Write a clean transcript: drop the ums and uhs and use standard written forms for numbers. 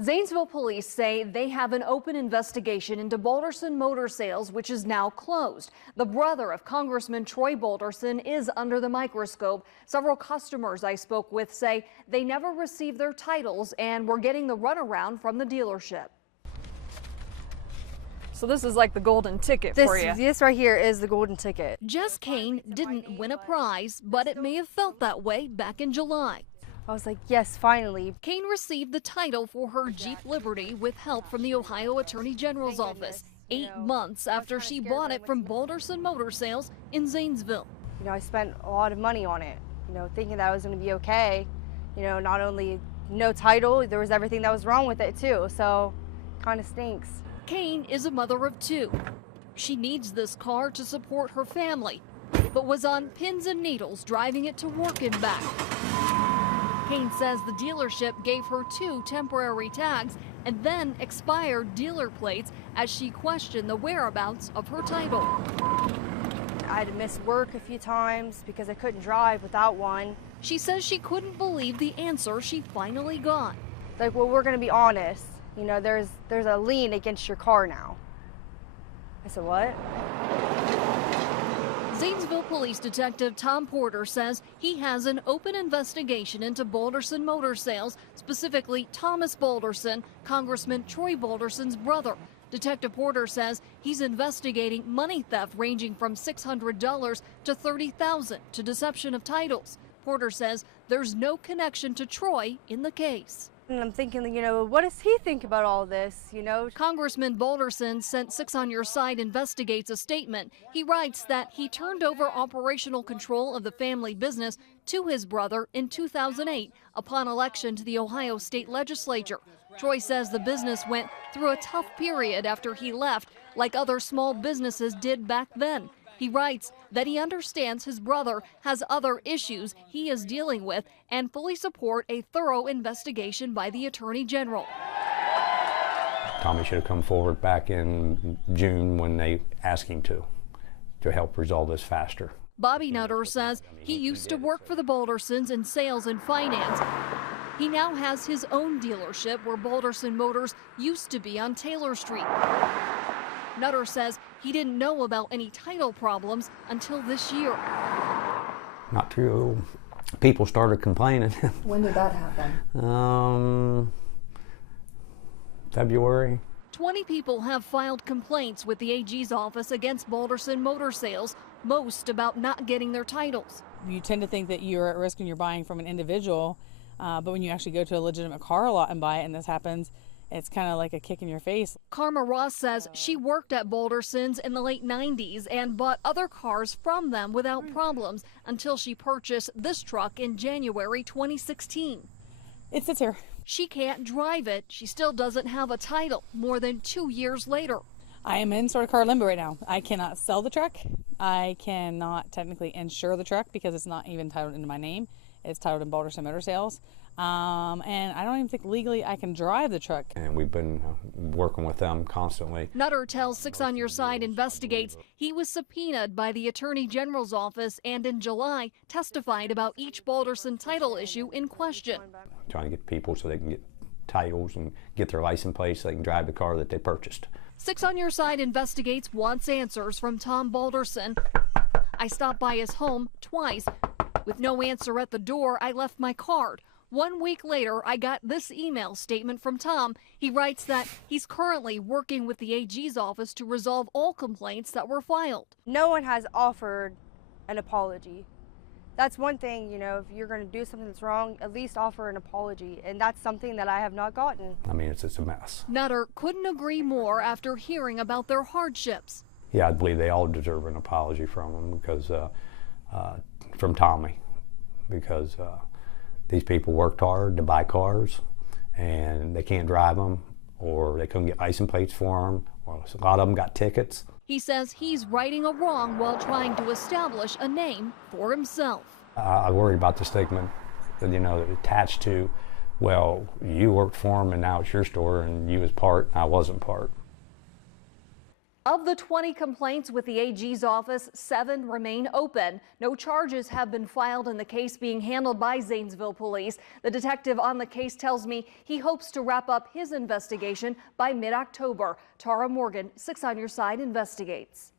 Zanesville police say they have an open investigation into Balderson Motor Sales, which is now closed. The brother of Congressman Troy Balderson is under the microscope. Several customers I spoke with say they never received their titles and were getting the runaround from the dealership. So this is like the golden ticket for you. This right here is the golden ticket. Jess Kane didn't win a prize, but it may have felt that way back in July. I was like, yes, finally. Kane received the title for her Jeep Liberty with help from the Ohio Attorney General's office 8 months after she bought it from Balderson Motor Sales in Zanesville. I spent a lot of money on it, thinking that I was going to be okay. Not only no title, there was everything that was wrong with it too, so kind of stinks. Kane is a mother of 2. She needs this car to support her family, but was on pins and needles driving it to work and back. Kane says the dealership gave her 2 temporary tags and then expired dealer plates as she questioned the whereabouts of her title. I had to miss work a few times because I couldn't drive without one. She says she couldn't believe the answer she finally got. Like, well, we're going to be honest. There's a lien against your car now. I said, what? Zanesville Police Detective Tom Porter says he has an open investigation into Balderson Motor Sales, specifically Thomas Balderson, Congressman Troy Balderson's brother. Detective Porter says he's investigating money theft ranging from $600 to $30,000 to deception of titles. Porter says there's no connection to Troy in the case. And I'm thinking, what does he think about all this, Congressman Balderson sent 6 on Your Side investigates a statement. He writes that he turned over operational control of the family business to his brother in 2008 upon election to the Ohio State Legislature. Troy says the business went through a tough period after he left, like other small businesses did back then. He writes that he understands his brother has other issues he is dealing with and fully support a thorough investigation by the Attorney General. Tommy should have come forward back in June when they asked him to help resolve this faster. Bobby Nutter says he used to work for the Baldersons in sales and finance. He now has his own dealership where Balderson Motors used to be on Taylor Street. Nutter says he didn't know about any title problems until this year. Not till people started complaining. When did that happen? February. 20 people have filed complaints with the AG's office against Balderson Motor Sales, most about not getting their titles. You tend to think that you're at risk when you're buying from an individual, but when you actually go to a legitimate car lot and buy it and this happens, it's kind of like a kick in your face. Karma Ross says she worked at Balderson's in the late 90s and bought other cars from them without problems until she purchased this truck in January 2016. It sits here. She can't drive it. She still doesn't have a title more than 2 years later. I am in sort of car limbo right now. I cannot sell the truck. I cannot technically insure the truck because it's not even titled into my name. It's titled in Balderson Motor Sales. And I don't even think legally I can drive the truck. And we've been working with them constantly. Nutter tells 6 on Your Side investigates he was subpoenaed by the Attorney General's office and in July testified about each Balderson title issue in question. Trying to get people so they can get titles and get their license plates so they can drive the car that they purchased. 6 on Your Side investigates wants answers from Tom Balderson. I stopped by his home twice. With no answer at the door, I left my card. 1 week later, I got this email statement from Tom. He writes that he's currently working with the AG's office to resolve all complaints that were filed. No one has offered an apology. That's one thing, if you're going to do something that's wrong, at least offer an apology. And that's something that I have not gotten. I mean, it's a mess. Nutter couldn't agree more after hearing about their hardships. Yeah, I believe they all deserve an apology from them because, from Tommy, because these people worked hard to buy cars and they can't drive them, or they couldn't get license plates for them, or a lot of them got tickets. He says he's righting a wrong while trying to establish a name for himself. I worry about the stigma, attached to, well, you worked for them and now it's your store and you was part and I wasn't part. Of the 20 complaints with the AG's office, 7 remain open. No charges have been filed in the case being handled by Zanesville Police. The detective on the case tells me he hopes to wrap up his investigation by mid-October. Tara Morgan, 6 on Your Side investigates.